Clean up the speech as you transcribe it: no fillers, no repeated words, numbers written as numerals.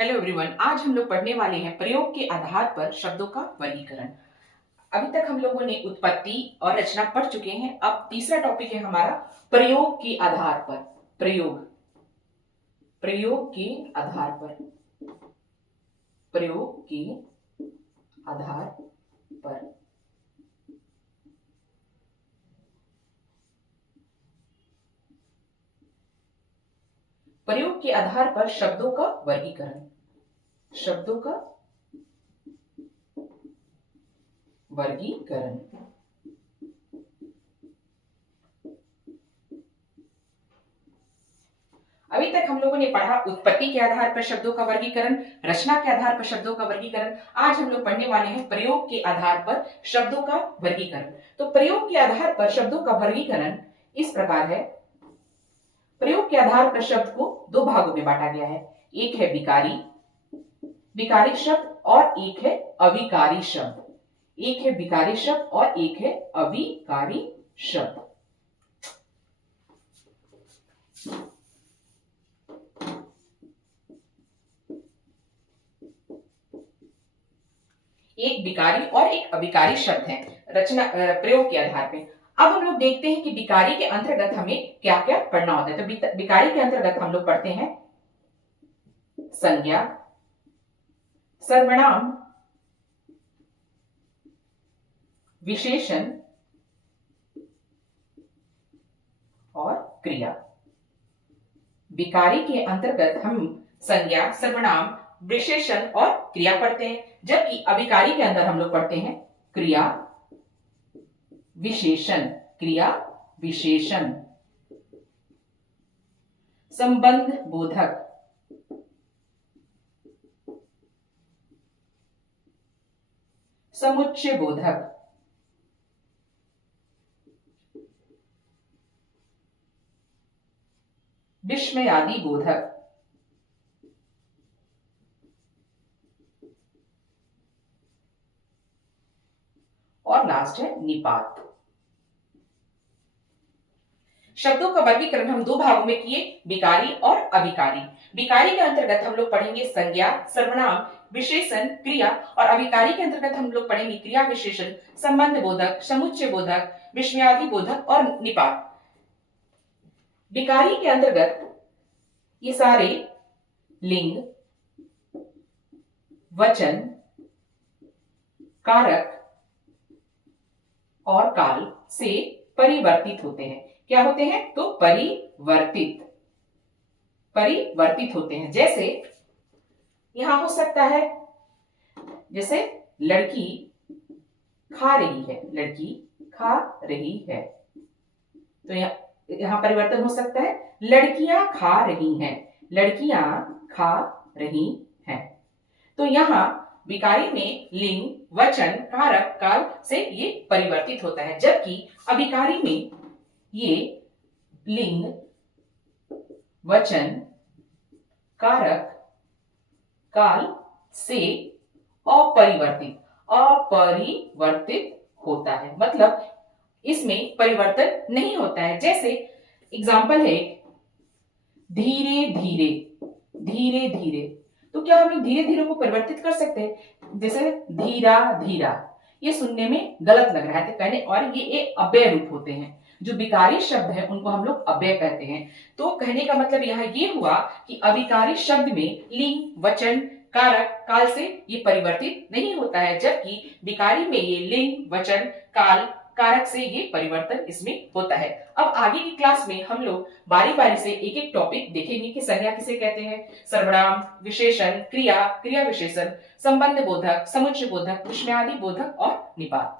Hello everyone, आज हम लोग पढ़ने वाले हैं प्रयोग के आधार पर शब्दों का वर्गीकरण। अभी तक हम लोगों ने उत्पत्ति और रचना पढ़ चुके हैं। अब तीसरा टॉपिक है हमारा प्रयोग के आधार पर। प्रयोग के आधार पर। प्रयोग के आधार पर। प्रयोग के आधार पर शब्दों का वर्गीकरण। शब्दों का वर्गीकरण। अभी तक हम लोगों ने पढ़ा उत्पत्ति के आधार पर शब्दों का वर्गीकरण, रचना के आधार पर शब्दों का वर्गीकरण। आज हम लोग पढ़ने वाले हैं प्रयोग के आधार पर शब्दों का वर्गीकरण। तो प्रयोग के आधार पर शब्दों का वर्गीकरण इस प्रकार है। प्रयोग के आधार पर शब्द को दो भागों में बांटा गया है। एक है विकारी शब्द और एक है अविकारी शब्द। एक है विकारी शब्द और एक है अविकारी शब्द। एक विकारी और एक अविकारी शब्द है रचना प्रयोग के आधार पे। अब हम लोग देखते हैं कि विकारी के अंतर्गत हमें क्या क्या पढ़ना होता है। तो विकारी के अंतर्गत हम लोग पढ़ते हैं संज्ञा, सर्वनाम, विशेषण और क्रिया। विकारी के अंतर्गत हम संज्ञा, सर्वनाम, विशेषण और क्रिया पढ़ते हैं, जबकि अविकारी के अंदर हम लोग पढ़ते हैं क्रिया विशेषण। क्रिया विशेषण, संबंध बोधक, समुच्चय बोधक, विस्मयादि बोधक और लास्ट है निपात। शब्दों का वर्गीकरण हम दो भागों में किए, विकारी और अविकारी। विकारी के अंतर्गत हम लोग पढ़ेंगे संज्ञा, सर्वनाम, विशेषण, क्रिया, और अविकारी के अंतर्गत हम लोग पढ़ेंगे क्रिया विशेषण, संबंध बोधक, समुच्चय बोधक, विस्मयादि बोधक और निपात। विकारी के अंतर्गत ये सारे लिंग, वचन, कारक और काल से परिवर्तित होते हैं। क्या होते हैं? तो परिवर्तित होते हैं। जैसे यहां हो सकता है, जैसे लड़की खा रही है, लड़की खा रही है, तो यहां परिवर्तन हो सकता है लड़कियां खा रही हैं, लड़कियां खा रही हैं। तो यहां विकारी में लिंग, वचन, कारक, काल से ये परिवर्तित होता है, जबकि अविकारी में ये लिंग, वचन, कारक, काल से अपरिवर्तित होता है। मतलब इसमें परिवर्तन नहीं होता है। जैसे एग्जाम्पल है धीरे धीरे, धीरे धीरे, तो क्या हम धीरे धीरे को परिवर्तित कर सकते हैं? जैसे धीरा धीरा, ये सुनने में गलत लग रहा है तो कहने, और ये अव्यय रूप होते हैं। जो विकारी शब्द है उनको हम लोग अव्यय कहते हैं। तो कहने का मतलब यहाँ ये हुआ कि अविकारी शब्द में लिंग, वचन, कारक, काल से ये परिवर्तित नहीं होता है, जबकि विकारी में ये लिंग, वचन, काल, कारक से ये परिवर्तन इसमें होता है। अब आगे की क्लास में हम लोग बारी बारी से एक एक टॉपिक देखेंगे कि संज्ञा किसे कहते हैं, सर्वनाम, विशेषण, क्रिया, क्रिया विशेषण, संबंध बोधक, समुच्चय बोधक, विस्मयादि बोधक और निपात।